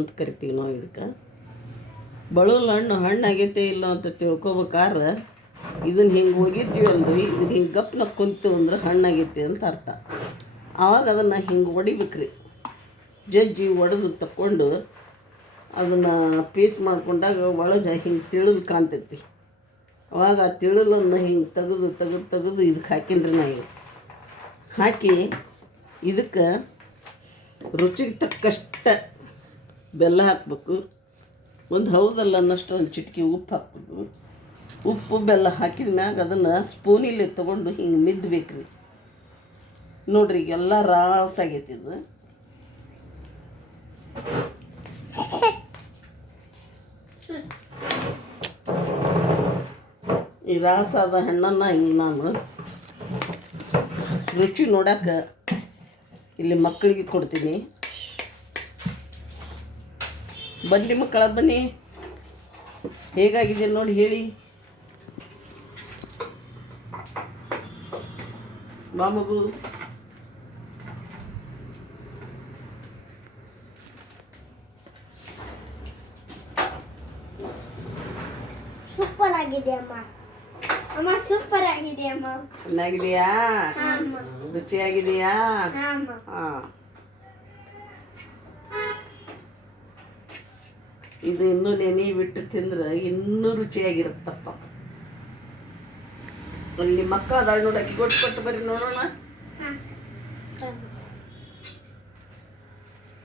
ಅಂತ ಕರಿತೀವಿ ನಾವು ಇದಕ್ಕೆ. ಬಳುಲ್ ಹಣ್ಣು ಆಗೈತೆ ಇಲ್ಲ ಅಂತ ತಿಳ್ಕೊಬೇಕಾದ್ರೆ ಇದನ್ನು ಹಿಂಗೆ ಒಗಿತೀವಿ ಅಂದ್ರೆ ಇದು ಹಿಂಗೆ ಗಪ್ನ ಕುಂತೀವಿ ಅಂದ್ರೆ ಹಣ್ಣಾಗೈತಿ ಅಂತ ಅರ್ಥ. ಆವಾಗ ಅದನ್ನು ಹಿಂಗೆ ಹೊಡಿಬೇಕ್ರಿ. ಜಜ್ಜಿ ಒಡೆದು ತಕ್ಕೊಂಡು ಅದನ್ನು ಪೀಸ್ ಮಾಡ್ಕೊಂಡಾಗ ಒಳಗೆ ಹಿಂಗೆ ತಿಳಲು ಕಾಣ್ತೈತಿ. ಅವಾಗ ಆ ತಿಳಲನ್ನು ಹಿಂಗೆ ತೆಗೆದು ಇದಕ್ಕೆ ಹಾಕಿನ್ರಿ ನಾ ಈಗ ಹಾಕಿ ಇದಕ್ಕೆ ರುಚಿಗೆ ತಕ್ಕಷ್ಟ ಬೆಲ್ಲ ಹಾಕಬೇಕು. ಒಂದು ಹೌದಲ್ಲ ಅನ್ನಷ್ಟು ಒಂದು ಚಿಟಿಕೆ ಉಪ್ಪು ಹಾಕ್ಬೇಕು. ಉಪ್ಪು ಬೆಲ್ಲ ಹಾಕಿದ ಮ್ಯಾಗ ಅದನ್ನು ಸ್ಪೂನಿಲ್ಲಿ ತೊಗೊಂಡು ಹಿಂಗೆ ಮಿದ್ದಬೇಕ್ರಿ. ನೋಡ್ರಿ ಈಗೆಲ್ಲ ರಾಸಾಗೈತಿ ಇದು. ಈ ರಾಸಾದ ಹಣ್ಣನ್ನು ಹಿಂಗೆ ನಾನು ರುಚಿ ನೋಡೋಕೆ ಇಲ್ಲಿ ಮಕ್ಕಳಿಗೆ ಕೊಡ್ತೀನಿ. ಬನ್ನಿ ಮಕ್ಕಳ ಬನ್ನಿ, ಹೇಗಾಗಿದೆ ನೋಡಿ ಹೇಳಿ. ಬಾ ಮಗು. ಸೂಪರ್ ಆಗಿದೆ ಅಮ್ಮ. ಅಮ್ಮ ಸೂಪರ್ ಆಗಿದೆ ಅಮ್ಮ. ಚೆನ್ನಾಗಿದೆಯಾ? ರುಚಿಯಾಗಿದೆಯಾ? ಹಾಂ. ಇದು ಇನ್ನೂ ನೆನೆ ಬಿಟ್ಟು ತಿಂದ್ರೆ ಇನ್ನೂ ರುಚಿಯಾಗಿರುತ್ತಪ್ಪ. ಅಲ್ಲಿ ಮಕ್ಕ ಅದಾಳ ನೋಡಕ್ಕೆ ಕೊಟ್ಟು ಬರ್ರಿ ನೋಡೋಣ.